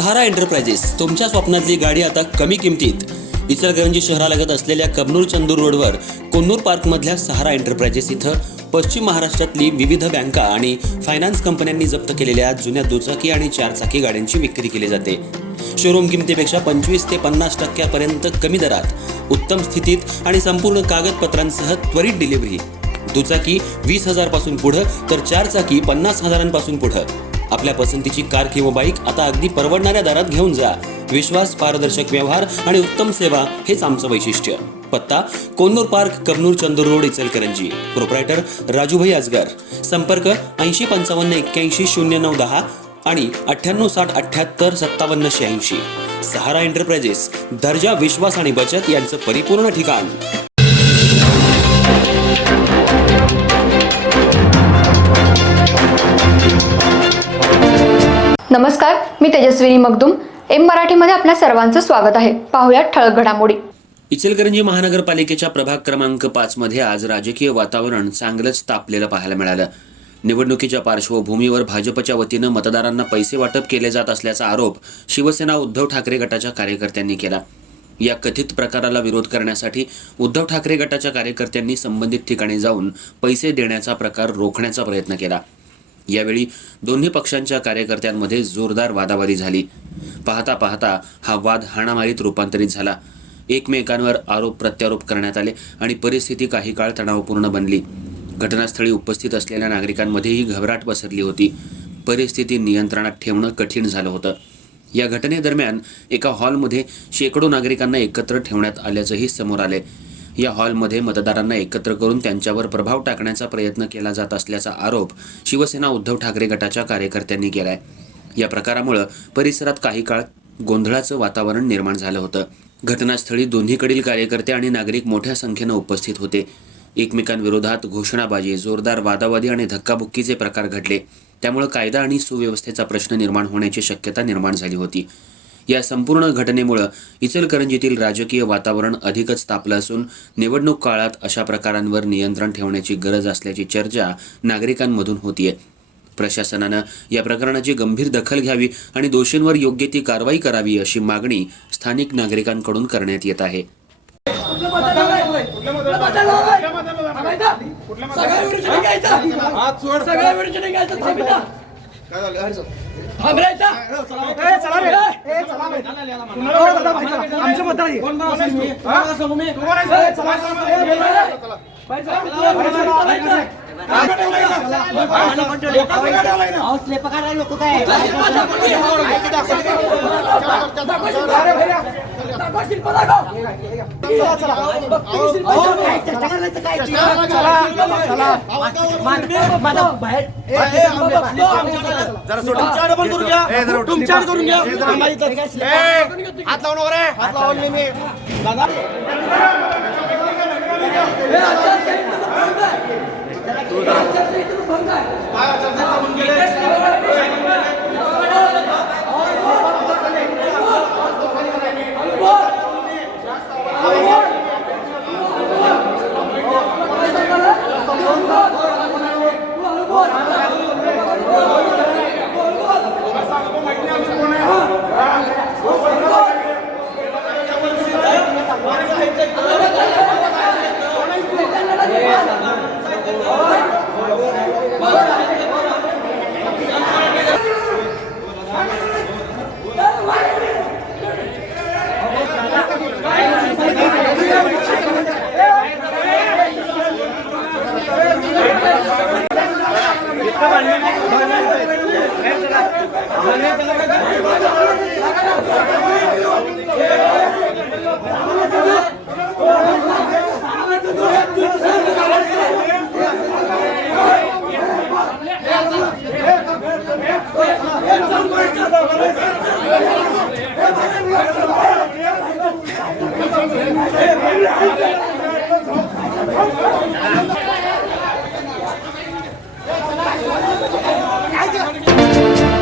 सहारा enterprises, तुमच्या स्वप्नातली गाडी आता कमी किमतीत. इचलकरंजी शहरालगत असलेल्या कबनूर चंदूर रोडवर कोन्नूर पार्कमधल्या सहारा एंटरप्राइजेस इथं पश्चिम महाराष्ट्रातली विविध बँका आणि फायनान्स कंपन्यांनी जप्त केलेल्या जुन्या दुचाकी आणि चारचाकी गाड्यांची विक्री केली जाते. शोरूम किमतीपेक्षा 25 ते 50% कमी दरात, उत्तम स्थितीत आणि संपूर्ण कागदपत्रांसह त्वरित डिलिव्हरी. दुचाकी 20,000 पासून पुढे तर चारचाकी 50,000 पुढे. आपल्या पसंतीची कार किंवा बाईक आता अगदी परवडणाऱ्या दरात घेऊन जा. विश्वास, पारदर्शक व्यवहार आणि उत्तम सेवा हेच आमचं वैशिष्ट्य. पत्ता Konnur park, Kabnur Chandur road, Ichalkaranji. Proprietor Rajubhai Ajgar. संपर्क 8055810910 आणि 9860785786. सहारा एंटरप्राइजेस, दर्जा, विश्वास आणि बचत यांचं परिपूर्ण ठिकाण. नमस्कार, मी तेजस्विनी मगदूम. एम मराठीमध्ये आपल्या सर्वांचं स्वागत आहे. पाहूयात ठळक घडामोडी. इचलकरंजी महानगरपालिकेच्या प्रभाग क्रमांक 5 मध्ये आज राजकीय वातावरण चांगलंच तापलेलं पाहायला मिळालं. निवडणुकीच्या पार्श्वभूमीवर भाजपच्या वतीनं मतदारांना पैसे वाटप केले जात असल्याचा आरोप शिवसेना उद्धव ठाकरे गटाच्या कार्यकर्त्यांनी केला. या कथित प्रकाराला विरोध करण्यासाठी उद्धव ठाकरे गटाच्या कार्यकर्त्यांनी संबंधित ठिकाणी जाऊन पैसे देण्याचा प्रकार रोखण्याचा प्रयत्न केला. यावेळी दोन्ही पक्षांच्या कार्यकर्त्यांमध्ये जोरदार वादावादी झाली. पाहता पाहता हा वाद हाणामारीत रूपांतरित झाला. एकमेकांवर आरोप प्रत्यारोप करण्यात आले आणि परिस्थिती काही काळ तणावपूर्ण बनली. घटनास्थळी उपस्थित असलेल्या नागरिकांमध्येही घबराट पसरली होती. परिस्थिती नियंत्रणात ठेवणं कठीण झालं होतं. या घटनेदरम्यान एका हॉलमध्ये शेकडो नागरिकांना एकत्र ठेवण्यात आल्याचंही समोर आले. या हॉलमध्ये मतदारांना एकत्र करून त्यांच्यावर प्रभाव टाकण्याचा प्रयत्न केला जात असल्याचा आरोप शिवसेना उद्धव ठाकरे गटाच्या कार्यकर्त्यांनी केलाय. या प्रकारामुळे परिसरात काही काळ गोंधळाचं वातावरण निर्माण झालं होतं. घटनास्थळी दोन्हीकडील कार्यकर्ते आणि नागरिक मोठ्या संख्येनं उपस्थित होते. एकमेकांविरोधात घोषणाबाजी, जोरदार वादावादी आणि धक्काबुक्कीचे प्रकार घडले. त्यामुळे कायदा आणि सुव्यवस्थेचा प्रश्न निर्माण होण्याची शक्यता निर्माण झाली होती. या संपूर्ण घटनेमुळे इचलकरंजीतील राजकीय वातावरण अधिकच तापलं असून निवडणूक काळात अशा प्रकारांवर नियंत्रण ठेवण्याची गरज असल्याची चर्चा नागरिकांमधून होतीये. प्रशासनानं या प्रकरणाची गंभीर दखल घ्यावी आणि दोषींवर योग्य ती कारवाई करावी अशी मागणी स्थानिक नागरिकांकडून करण्यात येत आहे.